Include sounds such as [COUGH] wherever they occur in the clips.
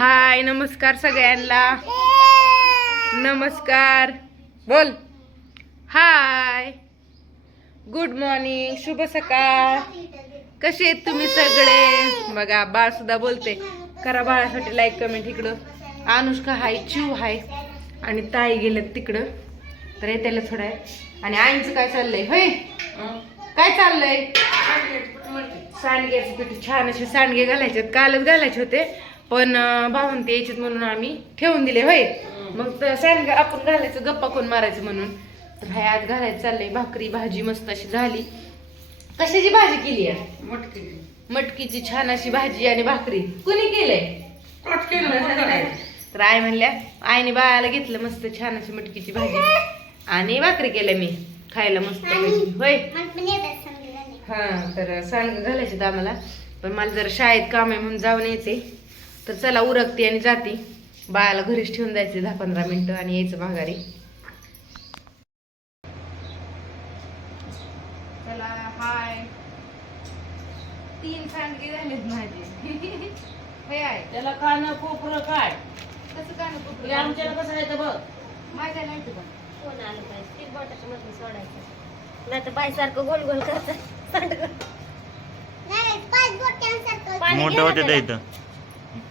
हाय नमस्कार सगळ्यांना. नमस्कार. बोल. हाय. गुड मॉर्निंग शुभ सकाळ. कसे आहेत तुम्ही सगळे? बघा बाळ सुद्धा बोलते. करा बाळासाठी लाईक कमेंट इकडं. अनुष्का हाय चिव हाय आणि ताई गेलेत तिकडं. तर येत्याला थोडं आहे आणि आईचं काय चाललंय? होय? काय चाललंय? सांडग्याचे पीठ छान असे सांडगे घालायचे कालच घालायचे होते. पण भाऊन ते यायचे म्हणून आम्ही ठेवून दिले होय. मग तर सांडगे आपण घालायचं गप्पा कोण मारायचं म्हणून. तर हाय आज घालायचं चाललंय भाकरी भाजी मस्त अशी झाली. कशाची भाजी केली आहे मटकी मटकीची छान अशी भाजी आणि भाकरी. कुणी केलंय? [LAUGHS] तर आई म्हणल्या आईने बाळाला घेतलं मस्त छान अशी मटकीची भाजी. आणि भाकरी केल्या मी खायला मस्त. होय. हा तर सांग घालायचे आम्हाला. पण मला जर शाळेत काम आहे म्हणून जाऊन यायचे तर चला उरकते आणि जाते. बाळाला घरीच ठेवून जायचे दहा पंधरा मिनिटं आणि यायचं माघारी. चला हाय. तीन सांडगे झालेत माझे. हे आहे. त्याला कोपरं काय कसं का नको आमच्याला कसं आहे तर बघ. माझ्या नाही का कोण आलं पाहिजे स्टील बॉटलच्या मध्ये सोडायचं. नाही तर बाय सारखं गोल गोल मोठं होते. इथं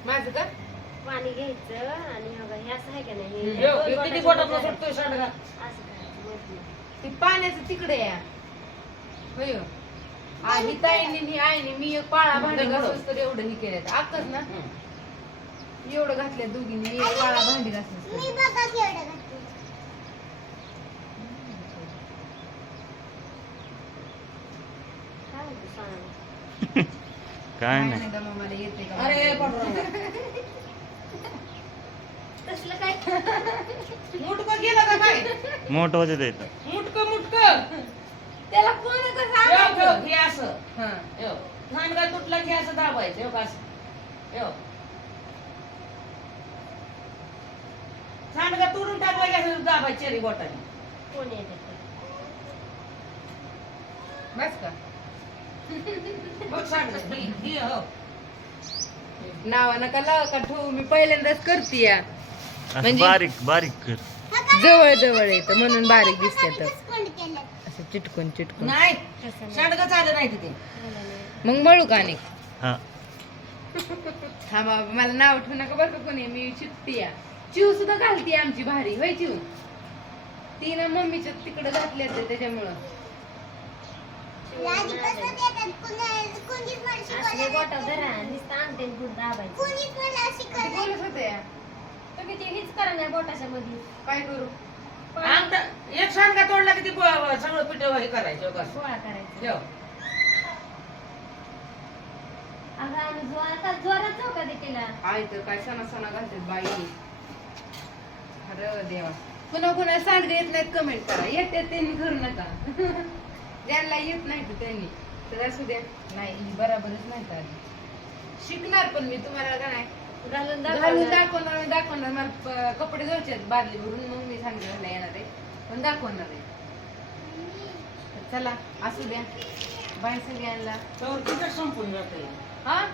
माझं का? पाणी घ्यायचं आणि अगं हे असं आहे का नाही? किती बोटात मध्ये सुटतोय सांडगा असं करायचं वरती. ते पाण्याचं तिकडे या. होय. हो. आणि ताईने मी आईने मी एक पाळा भांडी घासूस तर एवढं हे केलं आकच ना? एवढं घातलं दोघींनी मी एक पाळा भांडी घासूस काय म्हणते सोनाली? [LAUGHS] काय नाही. का मला येते का? अरे. तसलं काय? मुटकं गेलं का काय? मोठं होते ते इथं. मुटकं मुटकं. त्याला कोण कसं? हे असं. हा. सांडगा तुटला की असं दाबायचं हे बघ असं. ठेव. सांडगा तुडून टाकला की असं दाबायचं चेरी बोटाने. कोण येते? बस का? बघ सांडगा ही ही हो. नावा नका लावा का ठेवू? मी पहिल्यांदाच करते या असं म्हणजे- बारीक बारीक कर. जवळ जवळ येतं म्हणून बारीक दिसते तर. असं चिटकून चिटकून. नाही नाही. सांडगा चाललं नाही तिथे. नाही. मग मळू का आणि? हा. हा बाबा मला नाव ठेवू नका बरं का कोणी? मी चित्ती या चिव सुद्धा घालती आमची भारी. होय चिव? तिनं मम्मीच्या तिकडे घातले ते त्याच्यामुळं. बोलत होते तुम्ही ते हीच करा नाही बोटाच्या मध्ये काय करू आमचा एक सांडगा तोडला की ती ब- सगळं पिठ हे करायचं हो का? गोळा करायचा ठेव. अगं आणि जोरात जोरात जाऊ का ते तिला आहे तर काय सणा सणा घालतात बाई अरे देवा कुणा कुणा सांडगे येत नाहीत कमेंट करा येते त्यांनी करू नका [LAUGHS] ज्यांना येत नाही तर त्यांनी. तर असू द्या. नाही ही बराबरच नाही तर. शिकणार पण मी तुम्हाला का नाही? घालून घालून दाखव दाखवणार मी दाखवणार. मला प- कपडे धुवायचे आहेत बादली भरून. मग मी सांगितलं येणार आहे. पण दाखवणार आहे. तर चला असू द्या. बाय सगळ्यांना. तर तिथं संपून जाते? हा?